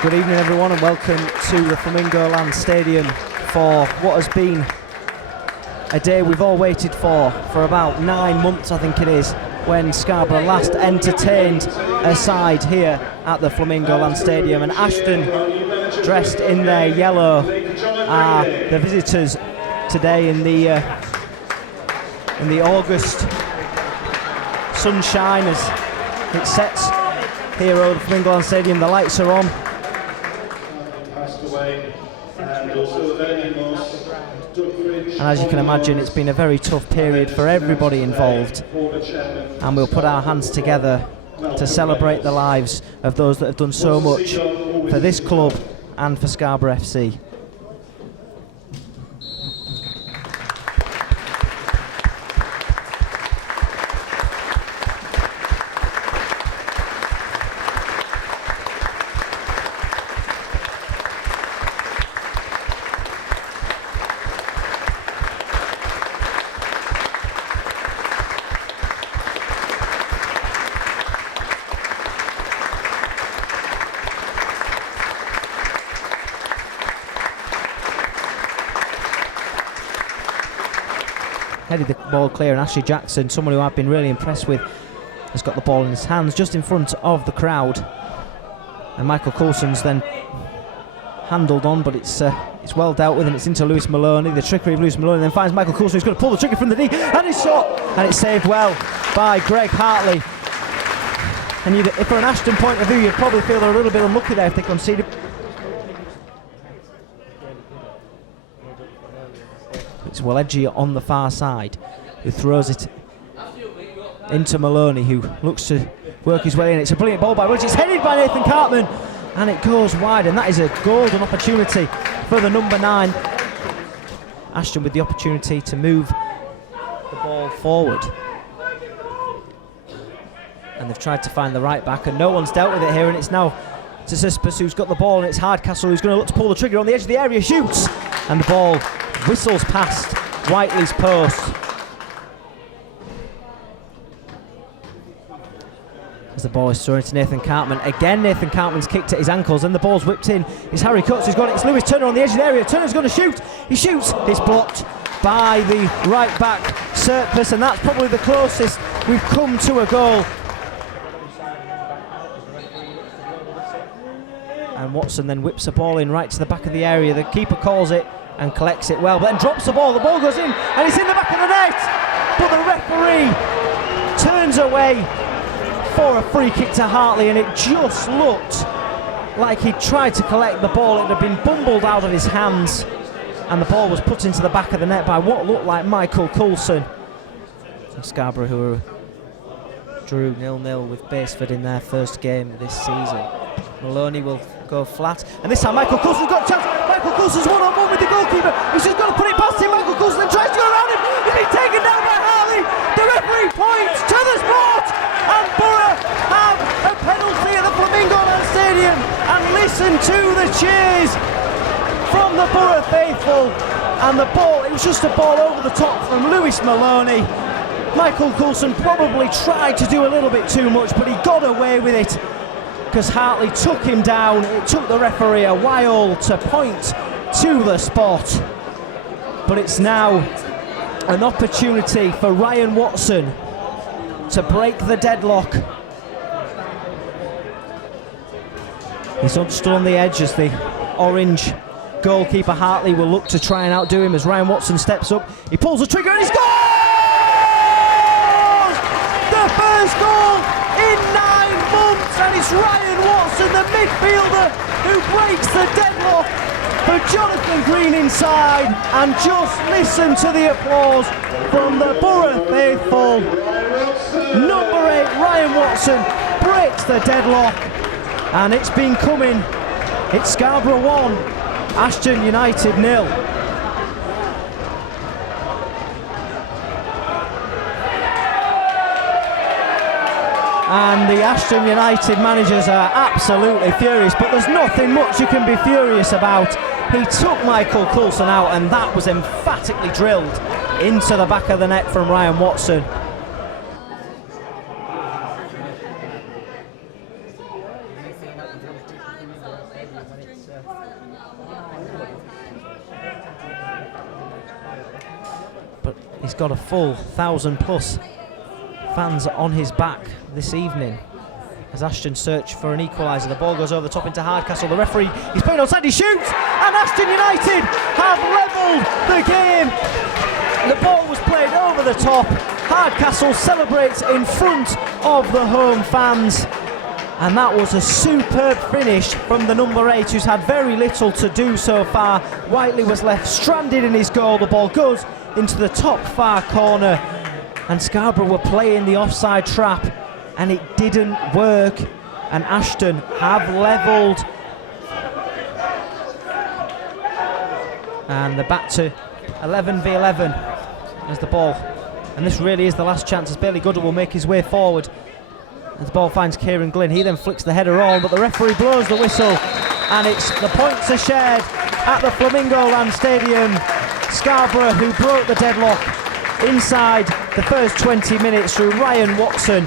Good evening everyone and welcome to the Flamingo Land Stadium for what has been a day we've all waited for about 9 months, I think it is, when Scarborough last entertained a side here at the Flamingo Land Stadium, and Ashton, dressed in their yellow, are the visitors today in the August sunshine as it sets here over the Flamingo Land Stadium. The lights are on. And as you can imagine, it's been a very tough period for everybody involved, and we'll put our hands together to celebrate the lives of those that have done so much for this club and for Scarborough FC. Headed the ball clear, and Ashley Jackson, someone who I've been really impressed with, has got the ball in his hands just in front of the crowd. And Michael Coulson's then handled on, but it's well dealt with, and it's into Lewis Maloney. The trickery of Lewis Maloney then finds Michael Coulson, who's going to pull the trigger from the knee, and he's shot, and it's saved well by Greg Hartley. And if from an Ashton point of view, you'd probably feel they're a little bit unlucky there if they conceded. It's Waledji on the far side, who throws it into Maloney, who looks to work his way in. It's a brilliant ball by Waledji. It's headed by Nathan Cartman, and it goes wide, and that is a golden opportunity for the number 9. Ashton with the opportunity to move the ball forward. And they've tried to find the right back, and no one's dealt with it here, and it's now Tsitsipas who's got the ball, and it's Hardcastle who's going to look to pull the trigger on the edge of the area, shoots, and the ball whistles past Whiteley's post. As the ball is thrown to Nathan Cartman. Again, Nathan Cartman's kicked at his ankles, and the ball's whipped in. It's Harry Coates who's got it. It's Lewis Turner on the edge of the area. Turner's going to shoot. He shoots. It's blocked by the right back, Tsitsipas, and that's probably the closest we've come to a goal. And Watson then whips the ball in right to the back of the area. The keeper calls it and collects it well, but then drops the ball. The ball goes in, and it's in the back of the net. But the referee turns away for a free kick to Hartley, and it just looked like he tried to collect the ball. It had been bumbled out of his hands, and the ball was put into the back of the net by what looked like Michael Coulson. So Scarborough, who drew 0-0 with Baseford in their first game this season. Maloney will go flat, and this time Michael Coulson's got a chance. Michael Coulson's one-on-one with the goalkeeper. He's just got to put it past him. Michael Coulson then tries to go around him. He's taken down by Hartley. The referee points to the spot, and Boro have a penalty at the Flamingo Land Stadium. And listen to the cheers from the Boro faithful. And the ball, it was just a ball over the top from Lewis Maloney. Michael Coulson probably tried to do a little bit too much, but he got away with it, because Hartley took him down. It took the referee a while to point to the spot, but it's now an opportunity for Ryan Watson to break the deadlock. He's stood on the edge as the orange goalkeeper Hartley will look to try and outdo him as Ryan Watson steps up. He pulls the trigger and he scores! The first goal in 9 months, and it's Ryan Watson, the midfielder, who breaks the deadlock for Jonathan Green inside. And just listen to the applause from the Boro faithful. Number 8, Ryan Watson, breaks the deadlock, and it's been coming. It's Scarborough 1, Ashton United 0. And the Ashton United managers are absolutely furious, but there's nothing much you can be furious about. He took Michael Coulson out, and that was emphatically drilled into the back of the net from Ryan Watson. but he's got a full 1,000+ fans on his back this evening. As Ashton search for an equaliser, the ball goes over the top into Hardcastle. The referee, he's playing onside, he shoots, and Ashton United have levelled the game. The ball was played over the top. Hardcastle celebrates in front of the home fans, and that was a superb finish from the number 8, who's had very little to do so far. Whiteley was left stranded in his goal. The ball goes into the top far corner, and Scarborough were playing the offside trap, and it didn't work, and Ashton have levelled. And they're back to 11 v 11 as the ball, and this really is the last chance as Bailey Goodall will make his way forward. As the ball finds Kieran Glynn, he then flicks the header on, but the referee blows the whistle, and the points are shared at the Flamingo Land Stadium. Scarborough, who broke the deadlock inside the first 20 minutes through Ryan Watson,